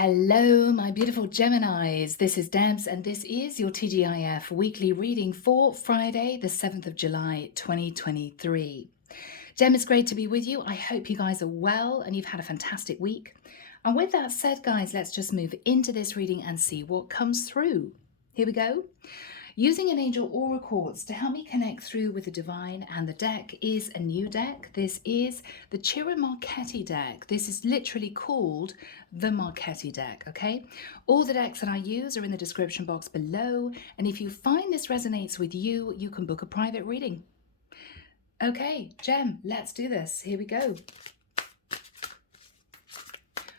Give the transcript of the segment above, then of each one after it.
Hello, my beautiful Geminis. This is Debs, and this is your T.G.I.F weekly reading for Friday, the 7th of July, 2023. Gem, it's great to be with you. I hope you guys are well and you've had a fantastic week. And with that said, guys, let's just move into this reading and see what comes through. Here we go. Using an angel aura quartz to help me connect through with the divine, and the deck is a new deck. This is the Ciro Marchetti deck. This is literally called the Marchetti deck, okay? All the decks that I use are in the description box below, and if you find this resonates with you, you can book a private reading. Okay, Gem, let's do this. Here we go.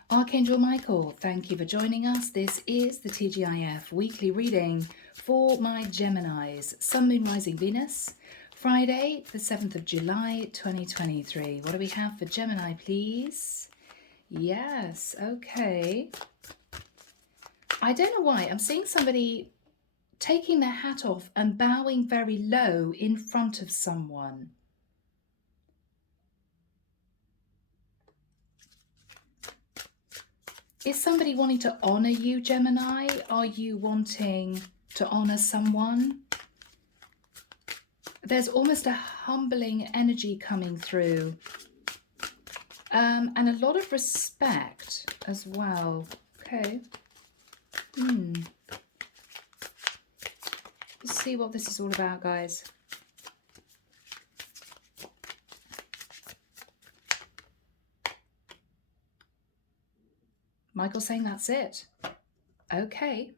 Archangel Michael, thank you for joining us. This is the T.G.I.F weekly reading for my Geminis, Sun, Moon, Rising, Venus, Friday, the 7th of July, 2023. What do we have for Gemini, please? Yes, okay. I don't know why. I'm seeing somebody taking their hat off and bowing very low in front of someone. Is somebody wanting to honor you, Gemini? Are you wanting to honor someone? There's almost a humbling energy coming through. And a lot of respect as well. Okay. Let's see what this is all about, guys. Michael saying that's it. Okay.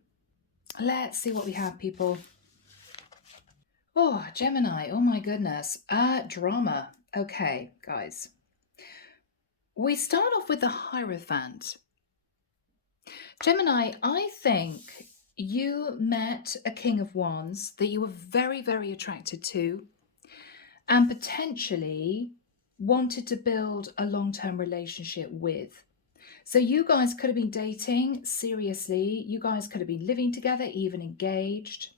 Let's see what we have, people. Oh, Gemini. Oh, my goodness. Drama. Okay, guys. We start off with the Hierophant. Gemini, I think you met a King of Wands that you were very, very attracted to and potentially wanted to build a long-term relationship with. So you guys could have been dating seriously. You guys could have been living together, even engaged.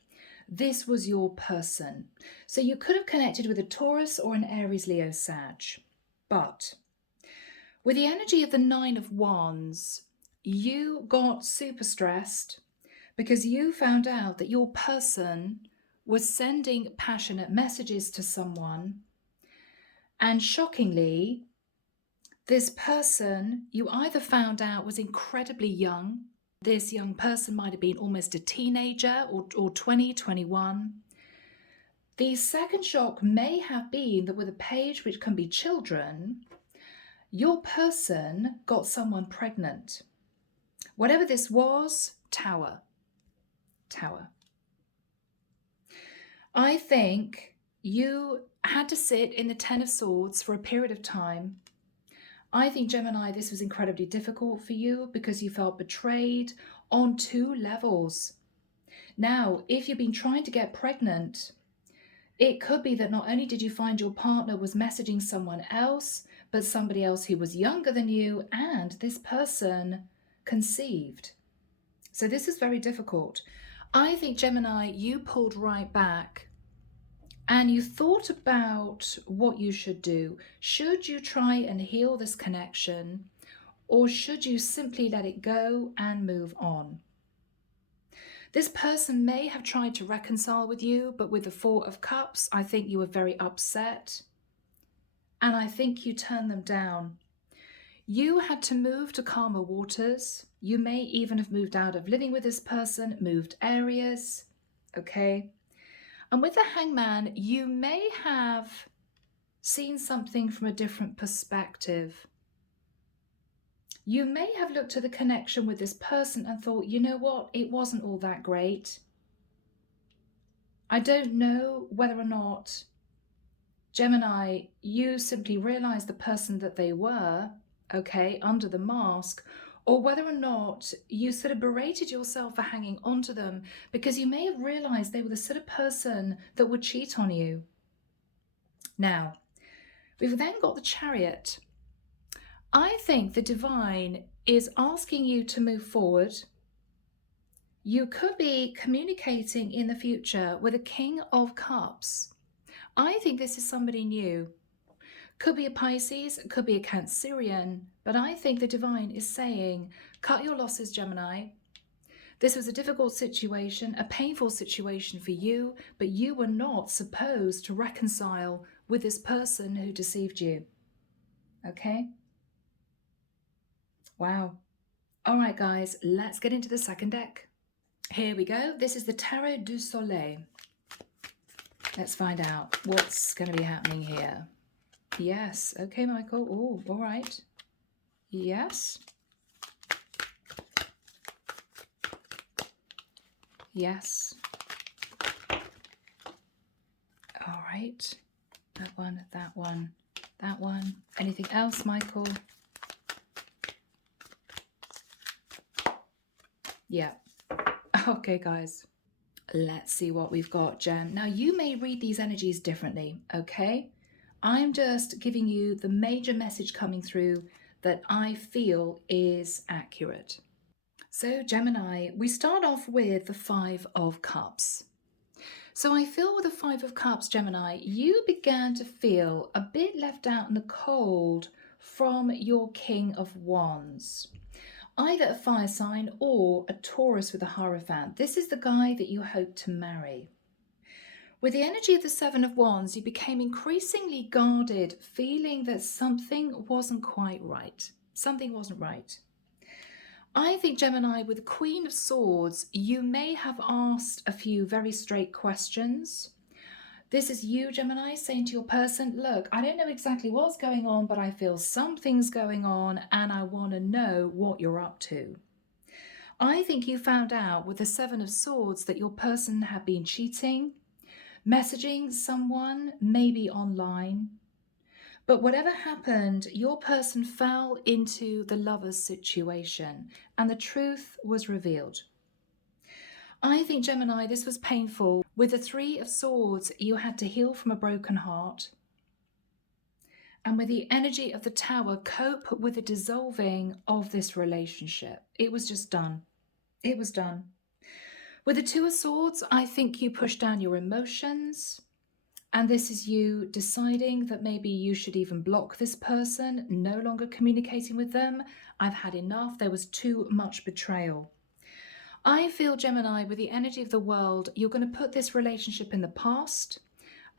This was your person. So you could have connected with a Taurus or an Aries, Leo, Sag. But with the energy of the Nine of Wands, you got super stressed because you found out that your person was sending passionate messages to someone. And shockingly, this person you either found out was incredibly young. This young person might have been almost a teenager or 20, 21. The second shock may have been that with a page which can be children, your person got someone pregnant. Whatever this was, Tower. I think you had to sit in the Ten of Swords for a period of time. I think, Gemini, this was incredibly difficult for you because you felt betrayed on two levels. Now, if you've been trying to get pregnant, it could be that not only did you find your partner was messaging someone else, but somebody else who was younger than you, and this person conceived. So this is very difficult. I think, Gemini, you pulled right back and you thought about what you should do. Should you try and heal this connection, or should you simply let it go and move on? This person may have tried to reconcile with you, but with the Four of Cups, I think you were very upset. And I think you turned them down. You had to move to calmer waters. You may even have moved out of living with this person, moved areas, okay? And with the Hangman, you may have seen something from a different perspective. You may have looked at the connection with this person and thought, you know what, it wasn't all that great. I don't know whether or not, Gemini, you simply realized the person that they were, okay, under the mask, or whether or not you sort of berated yourself for hanging on to them because you may have realized they were the sort of person that would cheat on you. Now, we've then got the Chariot. I think the divine is asking you to move forward. You could be communicating in the future with a King of Cups. I think this is somebody new. Could be a Pisces, could be a Cancerian, but I think the divine is saying, cut your losses, Gemini. This was a difficult situation, a painful situation for you, but you were not supposed to reconcile with this person who deceived you. Okay? Wow. All right, guys, let's get into the second deck. Here we go. This is the Tarot du Soleil. Let's find out what's going to be happening here. Yes. Okay, Michael. Oh, all right. Yes. Yes. All right. That one, that one, that one. Anything else, Michael? Yeah. Okay, guys. Let's see what we've got, Gem. Now, you may read these energies differently, okay? I'm just giving you the major message coming through that I feel is accurate. So, Gemini, we start off with the Five of Cups. So I feel with the Five of Cups, Gemini, you began to feel a bit left out in the cold from your King of Wands. Either a fire sign or a Taurus with a Hierophant. This is the guy that you hope to marry. With the energy of the Seven of Wands, you became increasingly guarded, feeling that something wasn't quite right. Something wasn't right. I think, Gemini, with the Queen of Swords, you may have asked a few very straight questions. This is you, Gemini, saying to your person, look, I don't know exactly what's going on, but I feel something's going on and I want to know what you're up to. I think you found out with the Seven of Swords that your person had been cheating, messaging someone, maybe online. But whatever happened, your person fell into the lover's situation and the truth was revealed. I think, Gemini, this was painful. With the Three of Swords, you had to heal from a broken heart. And with the energy of the Tower, cope with the dissolving of this relationship. It was just done. It was done. With the Two of Swords, I think you pushed down your emotions. And this is you deciding that maybe you should even block this person, no longer communicating with them. I've had enough. There was too much betrayal. I feel, Gemini, with the energy of the world, you're going to put this relationship in the past.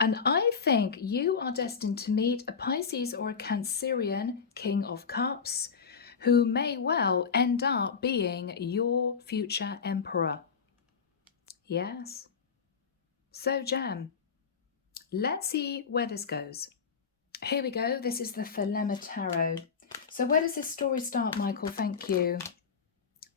And I think you are destined to meet a Pisces or a Cancerian King of Cups who may well end up being your future emperor. Yes. So, Gem, let's see where this goes. Here we go. This is the Thelema Tarot. So where does this story start, Michael? Thank you.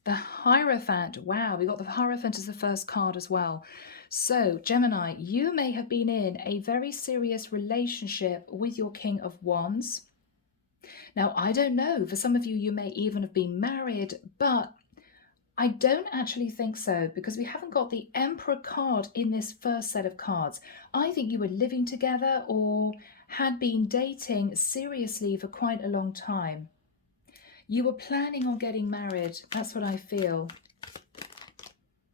The Hierophant. Wow, we got the Hierophant as the first card as well. So, Gemini, you may have been in a very serious relationship with your King of Wands. Now, I don't know. For some of you, you may even have been married, but I don't actually think so because we haven't got the Emperor card in this first set of cards. I think you were living together or had been dating seriously for quite a long time. You were planning on getting married. That's what I feel.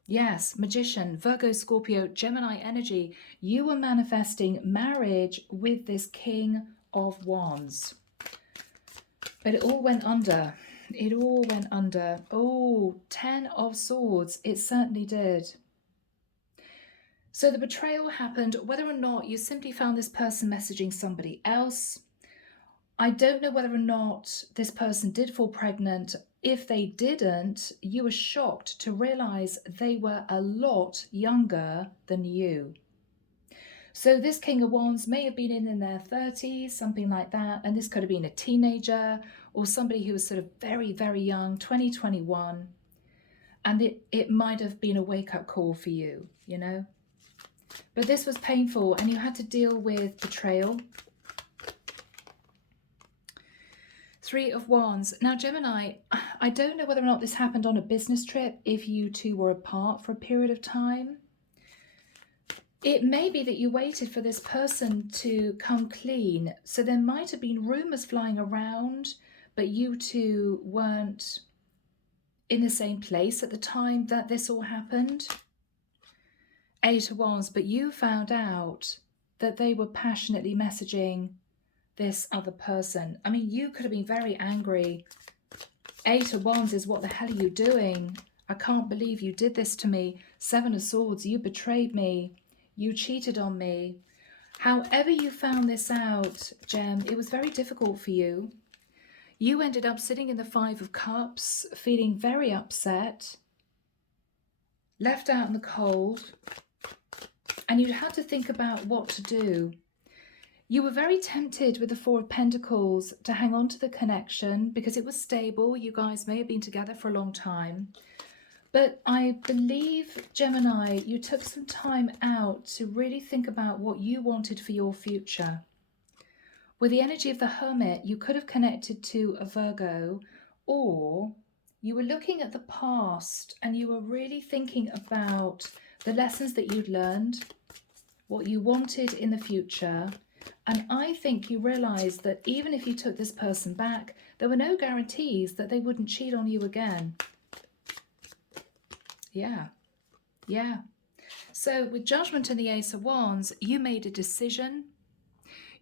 Yes, Magician, Virgo, Scorpio, Gemini energy. You were manifesting marriage with this King of Wands. But it all went under. It all went under. Oh, 10 of Swords. It certainly did. So the betrayal happened, whether or not you simply found this person messaging somebody else. I don't know whether or not this person did fall pregnant. If they didn't, you were shocked to realize they were a lot younger than you. So this King of Wands may have been in their 30s, something like that. And this could have been a teenager or somebody who was sort of very, very young, 2021. And it might have been a wake-up call for you, you know. But this was painful and you had to deal with betrayal. Three of Wands. Now, Gemini, I don't know whether or not this happened on a business trip if you two were apart for a period of time. It may be that you waited for this person to come clean. So there might have been rumors flying around, but you two weren't in the same place at the time that this all happened. Eight of Wands, but you found out that they were passionately messaging this other person. I mean, you could have been very angry. 8 of Wands is, what the hell are you doing? I can't believe you did this to me. 7 of Swords, you betrayed me. You cheated on me. However you found this out, Gem, it was very difficult for you. You ended up sitting in the 5 of Cups, feeling very upset, left out in the cold, and you had to think about what to do. You were very tempted with the 4 of Pentacles to hang on to the connection because it was stable. You guys may have been together for a long time. But I believe, Gemini, you took some time out to really think about what you wanted for your future. With the energy of the Hermit, you could have connected to a Virgo, or you were looking at the past and you were really thinking about the lessons that you'd learned, what you wanted in the future. And I think you realized that even if you took this person back, there were no guarantees that they wouldn't cheat on you again. Yeah. So with Judgment and the Ace of Wands, you made a decision.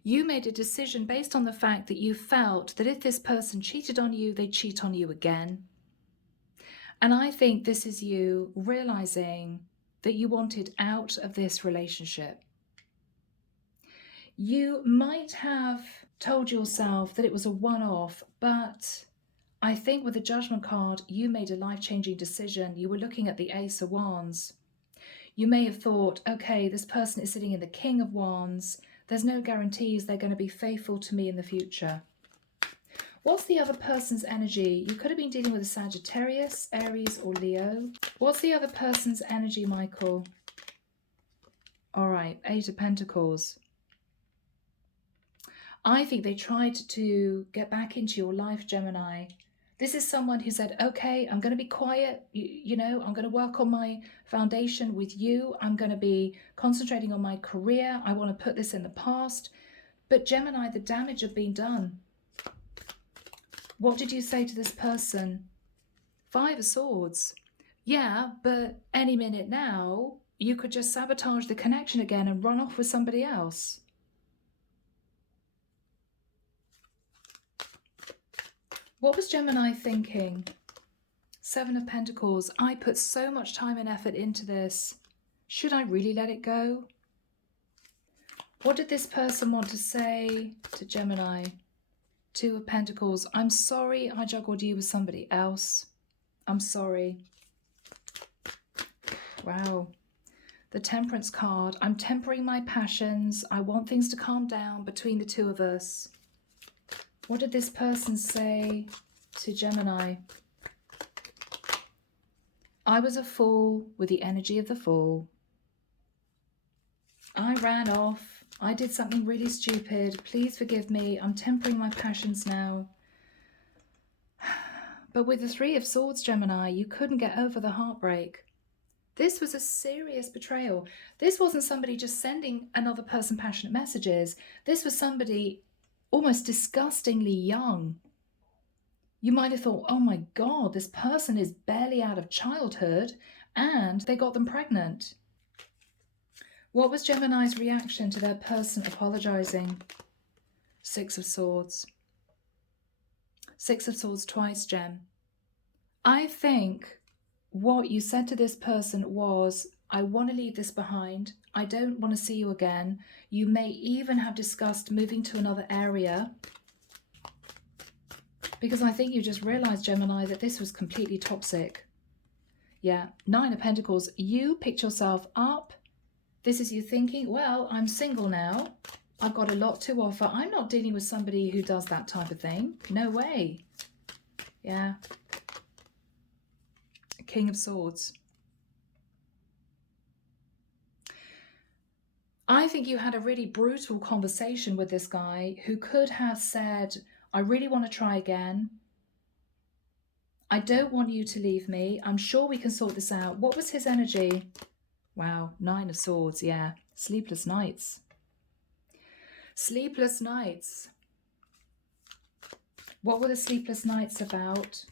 You made a decision based on the fact that you felt that if this person cheated on you, they'd cheat on you again. And I think this is you realizing that you wanted out of this relationship. You might have told yourself that it was a one-off, but I think with the Judgment card, you made a life-changing decision. You were looking at the Ace of Wands. You may have thought, okay, this person is sitting in the King of Wands. There's no guarantees they're going to be faithful to me in the future. What's the other person's energy? You could have been dealing with a Sagittarius, Aries, or Leo. What's the other person's energy, Michael? All right, 8 of Pentacles. I think they tried to get back into your life, Gemini. This is someone who said, okay, I'm going to be quiet. You know, I'm going to work on my foundation with you. I'm going to be concentrating on my career. I want to put this in the past. But Gemini, the damage had been done. What did you say to this person? 5 of Swords. Yeah, but any minute now, you could just sabotage the connection again and run off with somebody else. What was Gemini thinking? 7 of Pentacles. I put so much time and effort into this. Should I really let it go? What did this person want to say to Gemini? 2 of Pentacles. I'm sorry I juggled you with somebody else. I'm sorry. Wow. The Temperance card. I'm tempering my passions. I want things to calm down between the two of us. What did this person say to Gemini? I was a fool with the energy of the fool. I ran off. I did something really stupid. Please forgive me. I'm tempering my passions now. But with the 3 of Swords, Gemini, you couldn't get over the heartbreak. This was a serious betrayal. This wasn't somebody just sending another person passionate messages. This was somebody almost disgustingly young. You might have thought, oh my God, this person is barely out of childhood, and they got them pregnant. What was Gemini's reaction to their person apologizing? 6 of Swords. 6 of Swords twice, Gem. I think what you said to this person was, I want to leave this behind. I don't want to see you again. You may even have discussed moving to another area. Because I think you just realized, Gemini, that this was completely toxic. Yeah, 9 of Pentacles. You picked yourself up. This is you thinking, well, I'm single now. I've got a lot to offer. I'm not dealing with somebody who does that type of thing. No way. Yeah. King of Swords. I think you had a really brutal conversation with this guy who could have said, I really want to try again. I don't want you to leave me. I'm sure we can sort this out. What was his energy? Wow, 9 of Swords, yeah. Sleepless nights. Sleepless nights. What were the sleepless nights about?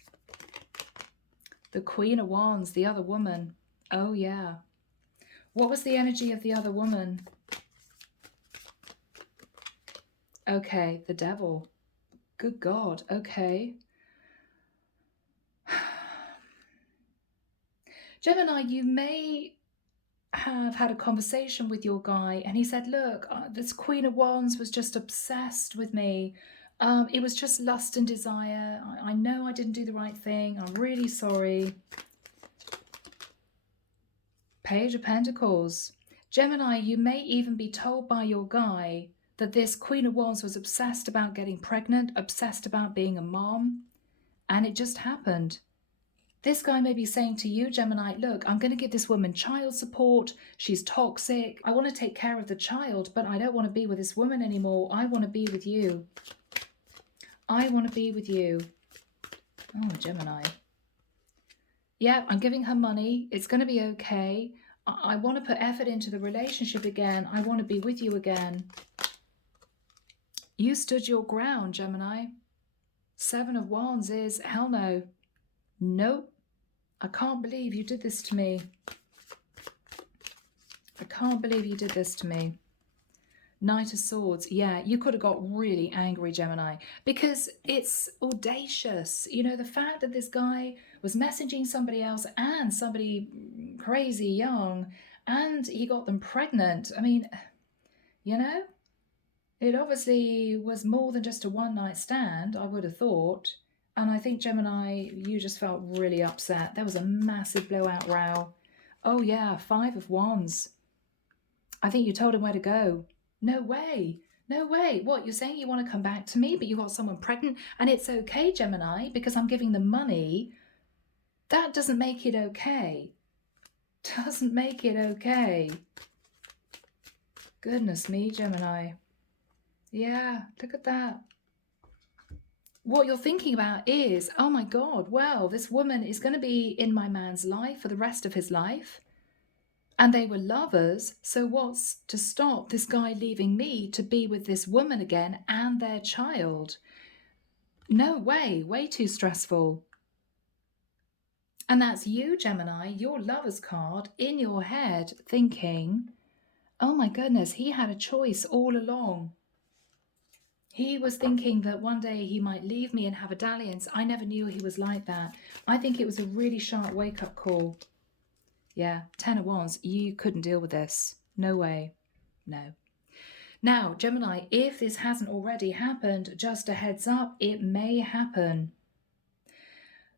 The Queen of Wands, the other woman. Oh, yeah. What was the energy of the other woman? Okay, the devil. Good God. Okay. Gemini, you may have had a conversation with your guy and he said, look, this Queen of Wands was just obsessed with me. It was just lust and desire. I know I didn't do the right thing. I'm really sorry. Page of Pentacles. Gemini, you may even be told by your guy that this Queen of Wands was obsessed about getting pregnant, obsessed about being a mom, and it just happened. This guy may be saying to you, Gemini, look, I'm going to give this woman child support. She's toxic. I want to take care of the child, but I don't want to be with this woman anymore. I want to be with you. I want to be with you. Oh, Gemini. Yeah, I'm giving her money. It's going to be okay. I want to put effort into the relationship again. I want to be with you again. You stood your ground, Gemini. Seven of Wands is, hell no. Nope. I can't believe you did this to me. I can't believe you did this to me. Knight of Swords. Yeah, you could have got really angry, Gemini, because it's audacious. You know, the fact that this guy was messaging somebody else and somebody crazy young, and he got them pregnant. I mean, you know, it obviously was more than just a one-night stand, I would have thought. And I think, Gemini, you just felt really upset. There was a massive blowout row. Oh, yeah, Five of Wands. I think you told him where to go. No way. No way. What, you're saying you want to come back to me, but you got someone pregnant? And it's okay, Gemini, because I'm giving them money. That doesn't make it okay. Doesn't make it okay. Goodness me, Gemini. Yeah, look at that. What you're thinking about is, oh my God, well, this woman is going to be in my man's life for the rest of his life. And they were lovers, so what's to stop this guy leaving me to be with this woman again and their child? No way, way too stressful. And that's you, Gemini, your lover's card in your head thinking, oh my goodness, he had a choice all along. He was thinking that one day he might leave me and have a dalliance. I never knew he was like that. I think it was a really sharp wake-up call. Yeah, Ten of Wands, you couldn't deal with this. No way. No. Now, Gemini, if this hasn't already happened, just a heads up, it may happen.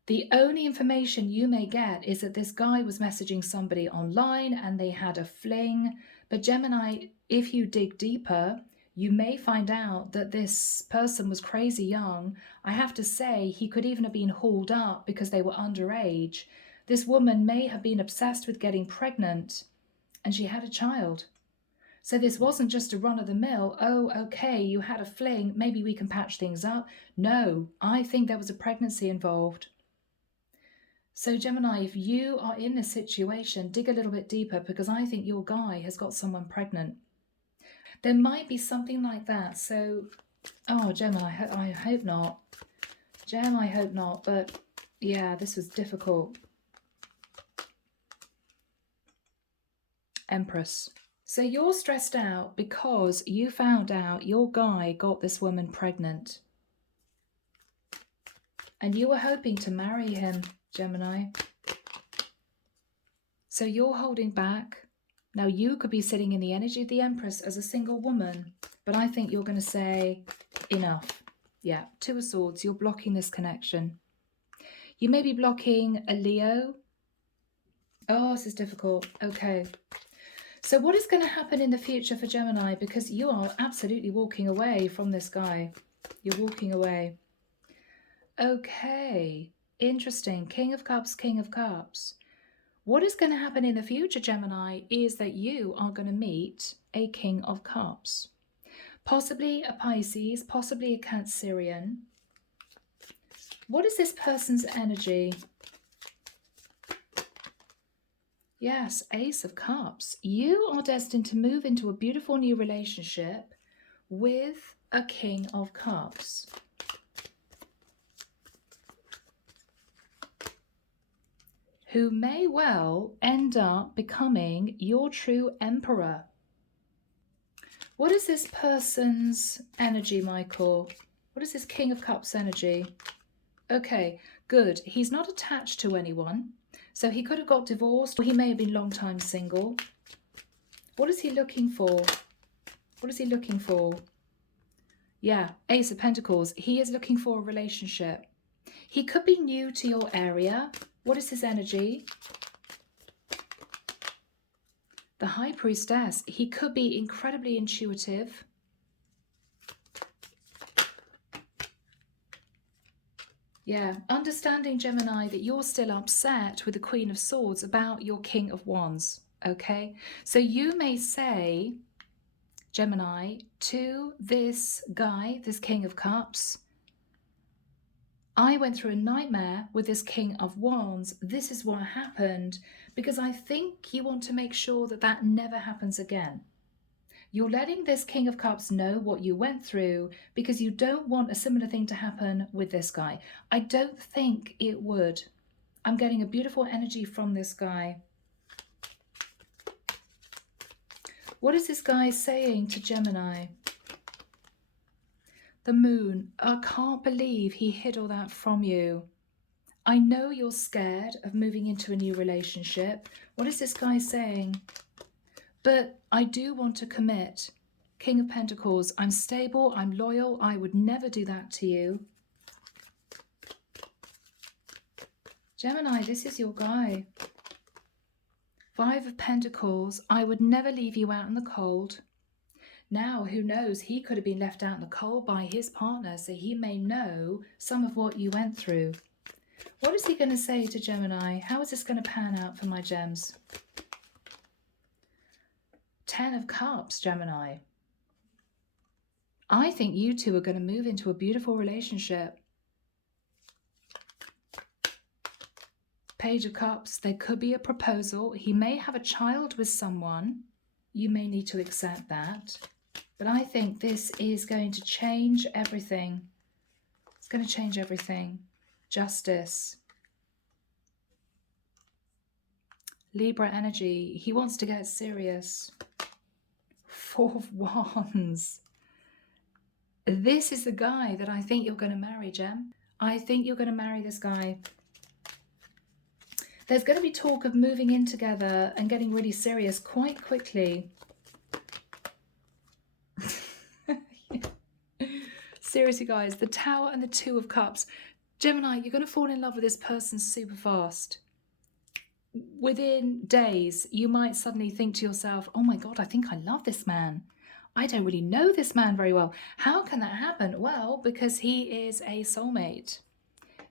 The only information you may get is that this guy was messaging somebody online and they had a fling. But Gemini, if you dig deeper, you may find out that this person was crazy young. I have to say, he could even have been hauled up because they were underage. This woman may have been obsessed with getting pregnant and she had a child. So this wasn't just a run-of-the-mill, oh, okay, you had a fling, maybe we can patch things up. No, I think there was a pregnancy involved. So Gemini, if you are in this situation, dig a little bit deeper because I think your guy has got someone pregnant. There might be something like that. So, oh, Gemini, I hope not. Gem, I hope not. But yeah, this was difficult. Empress. So you're stressed out because you found out your guy got this woman pregnant. And you were hoping to marry him, Gemini. So you're holding back. Now you could be sitting in the energy of the Empress as a single woman, but I think you're going to say, enough. Yeah, Two of Swords, you're blocking this connection. You may be blocking a Leo. Oh, this is difficult. Okay. So what is going to happen in the future for Gemini? Because you are absolutely walking away from this guy. You're walking away. Okay. Interesting. King of Cups, King of Cups. What is going to happen in the future, Gemini, is that you are going to meet a King of Cups. Possibly a Pisces, possibly a Cancerian. What is this person's energy? Yes, Ace of Cups. You are destined to move into a beautiful new relationship with a King of Cups. Who may well end up becoming your true emperor. What is this person's energy, Michael? What is this King of Cups energy? Okay, good. He's not attached to anyone. So he could have got divorced, or he may have been long time single. What is he looking for? What is he looking for? Yeah, Ace of Pentacles. He is looking for a relationship. He could be new to your area. What is his energy? The High Priestess. He could be incredibly intuitive. Yeah, understanding, Gemini, that you're still upset with the Queen of Swords about your King of Wands, okay? So you may say, Gemini, to this guy, this King of Cups, I went through a nightmare with this King of Wands. This is what happened, because I think you want to make sure that that never happens again. You're letting this King of Cups know what you went through because you don't want a similar thing to happen with this guy. I don't think it would. I'm getting a beautiful energy from this guy. What is this guy saying to Gemini? The Moon. I can't believe he hid all that from you. I know you're scared of moving into a new relationship. What is this guy saying? But I do want to commit. King of Pentacles, I'm stable, I'm loyal, I would never do that to you. Gemini, this is your guy. Five of Pentacles, I would never leave you out in the cold. Now, who knows, he could have been left out in the cold by his partner, so he may know some of what you went through. What is he going to say to Gemini? How is this going to pan out for my gems? 10 of Cups, Gemini. I think you two are going to move into a beautiful relationship. Page of Cups, there could be a proposal. He may have a child with someone. You may need to accept that. But I think this is going to change everything. It's going to change everything. Justice. Libra energy. He wants to get serious. Four of Wands. This is the guy that I think you're going to marry, Gem. I think you're going to marry this guy. There's going to be talk of moving in together and getting really serious quite quickly. Seriously, guys, the Tower and the Two of Cups. Gemini, you're going to fall in love with this person super fast. Within days, you might suddenly think to yourself, oh my God, I think I love this man. I don't really know this man very well. How can that happen? Well, because he is a soulmate.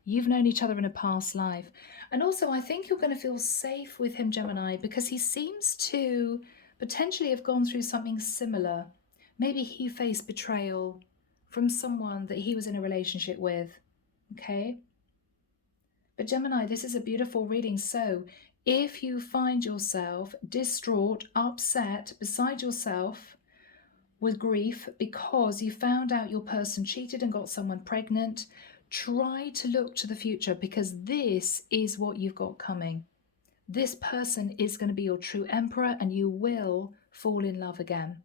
You've known each other in a past life. And also, I think you're going to feel safe with him, Gemini, because he seems to potentially have gone through something similar. Maybe he faced betrayal from someone that he was in a relationship with. Okay? But Gemini, this is a beautiful reading. So if you find yourself distraught, upset, beside yourself with grief because you found out your person cheated and got someone pregnant, try to look to the future, because this is what you've got coming. This person is going to be your true emperor, and you will fall in love again.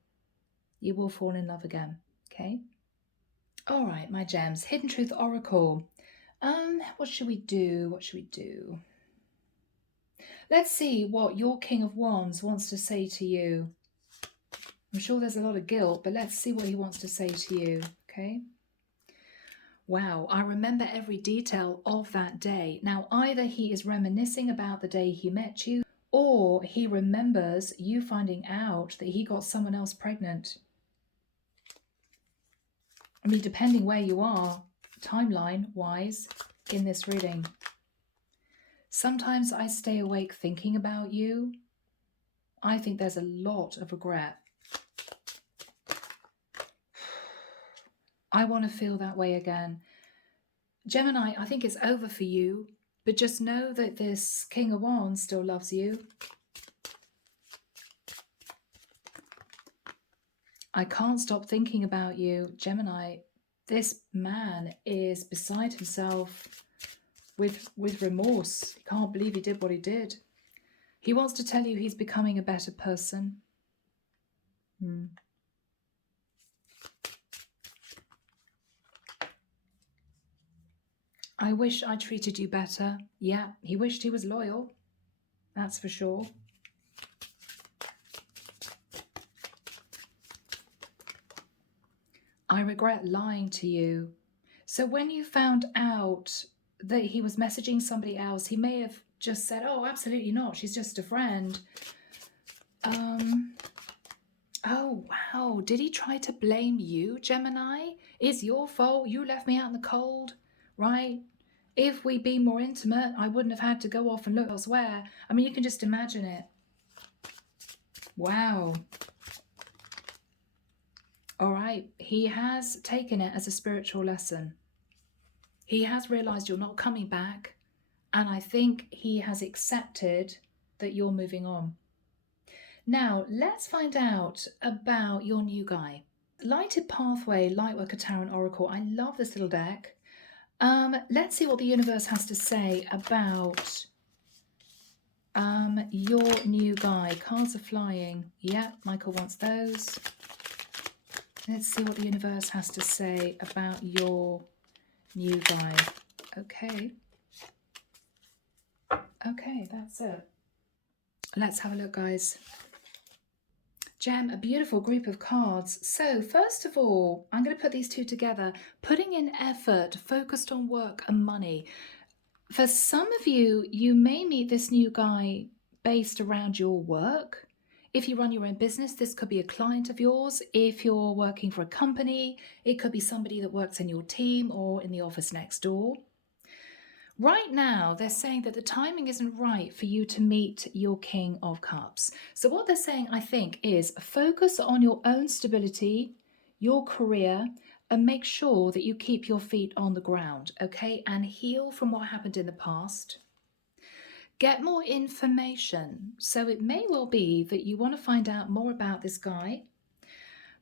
You will fall in love again. Okay? All right, my gems. Hidden Truth Oracle. What should we do? What should we do? Let's see what your King of Wands wants to say to you. I'm sure there's a lot of guilt, but let's see what he wants to say to you. Okay? Wow, I remember every detail of that day. Now, either he is reminiscing about the day he met you, or he remembers you finding out that he got someone else pregnant. I mean, depending where you are, timeline-wise, in this reading. Sometimes I stay awake thinking about you. I think there's a lot of regret. I want to feel that way again. Gemini, I think it's over for you, but just know that this King of Wands still loves you. I can't stop thinking about you. Gemini, this man is beside himself with remorse. He can't believe he did what he did. He wants to tell you he's becoming a better person. I wish I treated you better. Yeah, he wished he was loyal. That's for sure. I regret lying to you. So when you found out that he was messaging somebody else, he may have just said, oh, absolutely not. She's just a friend. Oh, wow. Did he try to blame you, Gemini? It's your fault. You left me out in the cold, right? If we'd been more intimate, I wouldn't have had to go off and look elsewhere. I mean, you can just imagine it. Wow. All right. He has taken it as a spiritual lesson. He has realized you're not coming back. And I think he has accepted that you're moving on. Now, let's find out about your new guy. Lighted Pathway, Lightworker Tarot Oracle. I love this little deck. Let's see what the universe has to say about your new guy. Cards are flying. Yeah, Michael wants those. Let's see what the universe has to say about your new guy. Okay. Okay, that's it. Let's have a look, guys. Gem, a beautiful group of cards. So first of all, I'm going to put these two together. Putting in effort, focused on work and money. For some of you, you may meet this new guy based around your work. If you run your own business, this could be a client of yours. If you're working for a company, it could be somebody that works in your team or in the office next door. Right now, they're saying that the timing isn't right for you to meet your King of Cups. So what they're saying, I think, is focus on your own stability, your career, and make sure that you keep your feet on the ground, okay? And heal from what happened in the past. Get more information. So it may well be that you want to find out more about this guy,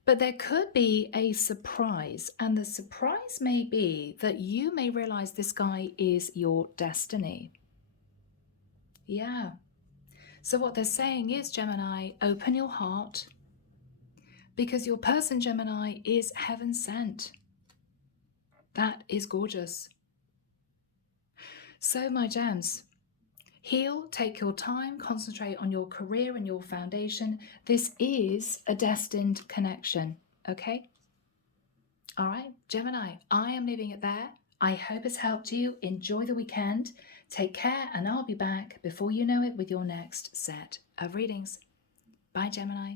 but there could be a surprise, and the surprise may be that you may realize this guy is your destiny. Yeah. So what they're saying is, Gemini, open your heart, because your person, Gemini, is heaven sent. That is gorgeous. So my gems, heal, take your time, concentrate on your career and your foundation. This is a destined connection, okay? All right, Gemini, I am leaving it there. I hope it's helped you. Enjoy the weekend. Take care, and I'll be back before you know it with your next set of readings. Bye, Gemini.